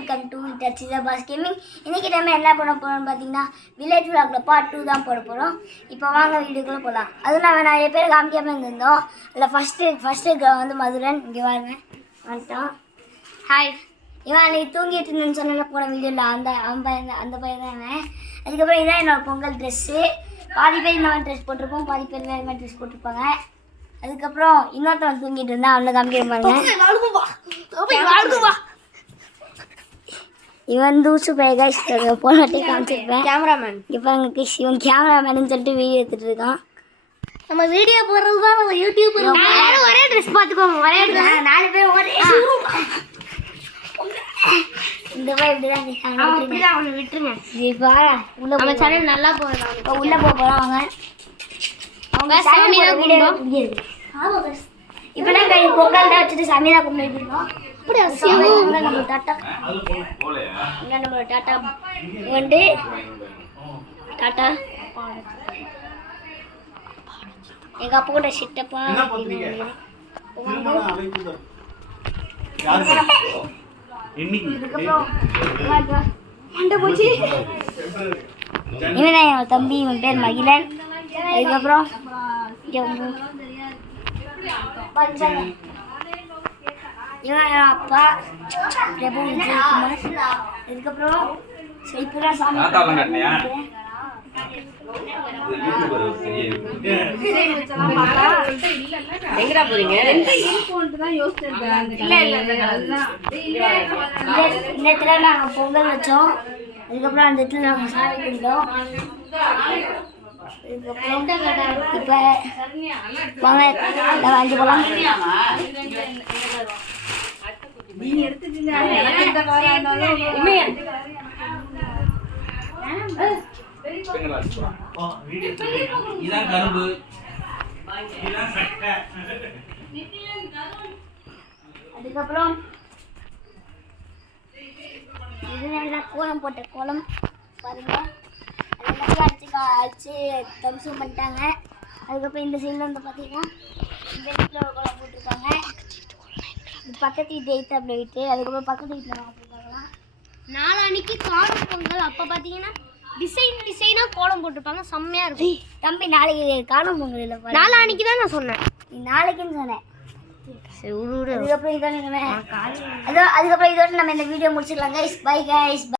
Welcome to சிதாபாஸ் gaming. இன்றைக்கி நம்ம என்ன பண்ண போகிறோம்னு பார்த்தீங்கன்னா வில்லேஜ் விளாகில் பார்ட் 2 தான் போட போகிறோம். இப்போ வாங்க வீடியோக்குள்ளே போகலாம். அதுவும் நம்ம நிறைய பேர் காமிக்காமல் இருந்திருந்தோம். அதில் ஃபஸ்ட்டு வந்து மதுரன் இங்கே வாங்க வந்துட்டான். ஹாய். இவன் நீ தூங்கிட்டு இருந்தேன்னு சொன்ன போன வீடியோவில் அந்த பையன் தானே. அதுக்கப்புறம் இதான் என்னோடய பொங்கல் ட்ரெஸ்ஸு. பாதி பேர் இந்த மாதிரி ட்ரெஸ் போட்டிருப்போம், பாதி பேர் வேறு மாதிரி ட்ரெஸ் போட்டிருப்பாங்க. அதுக்கப்புறம் இன்னொருத்தவன் தூங்கிட்டு இருந்தான், அவனை காமிக்க பாருங்க. இவன் தூசு பையன் போனாட்டே காமிச்சிருப்பேன். கேமராமேன் இப்போ பாருங்க, இவன் கேமராமேனு சொல்லிட்டு வீடியோ எடுத்துட்டு இருக்கான். நம்ம வீடியோ போடுறது தான் நம்ம யூடியூப். ஒரே ட்ரெஸ் பார்த்துக்கோங்க, ஒரே 4 பேர் ஒரே இந்த மாதிரி இப்படிதான் அவனை விட்டுருங்க. இப்போ உள்ள சேனல் நல்லா போகிறான். இப்போ உள்ளே போகிறோம். அவங்க இப்போதான் கை பொங்கல் தான் வச்சுட்டு சாமி தான் கும்பிட்டு இருக்கோம். நம்ம டாட்டா நம்மளோட டாட்டா வந்து டாட்டா எங்கள் அப்பா கூட சிட்டப்பா இவன் தான் என் தம்பி, இவன் பேர் மகிழன். அதுக்கப்புறம் இவன் என் அப்பா பிரபு விஜயகுமார். அதுக்கப்புறம் இப்போதான் சாமி எங்கடா போறீங்க? இந்த இடத்துல நாங்கள் பொங்கல் வச்சோம். அதுக்கப்புறம் அந்த இடத்துல நாங்கள் சாமி கும்பிட்டோம். இப்போ வாங்க நம்ம அஞ்சு போகலாம். அதுக்கப்புறம் இது நல்லா கோலம் போட்ட கோலம் பாருங்க. அடிச்சு தம்சம் பண்ணிட்டாங்க. அதுக்கப்புறம் இந்த சைடில் வந்து பார்த்தீங்கன்னா இந்த வீட்டில் ஒரு கோலம் போட்டிருக்காங்க. பக்கத்து வீட்டு எய்த்து அப்படி விட்டு அதுக்கப்புறம் பக்கத்து வீட்டில் போட்டிருக்காங்களா. நாளான்னைக்கு காணும் பொங்கல். அப்போ பார்த்தீங்கன்னா டிசைனாக கோலம் போட்டிருப்பாங்க, செம்மையாக இருக்கும். தம்பி நாளைக்கு காணும் பொங்கல் இல்லை, நாளான்னைக்கு தான் நான் சொன்னேன். நீ நாளைக்குன்னு சொன்னேன். சரி, அதுக்கப்புறம் இதோட நம்ம இந்த வீடியோ முடிச்சுக்கலாம் கைஸ். Bye guys.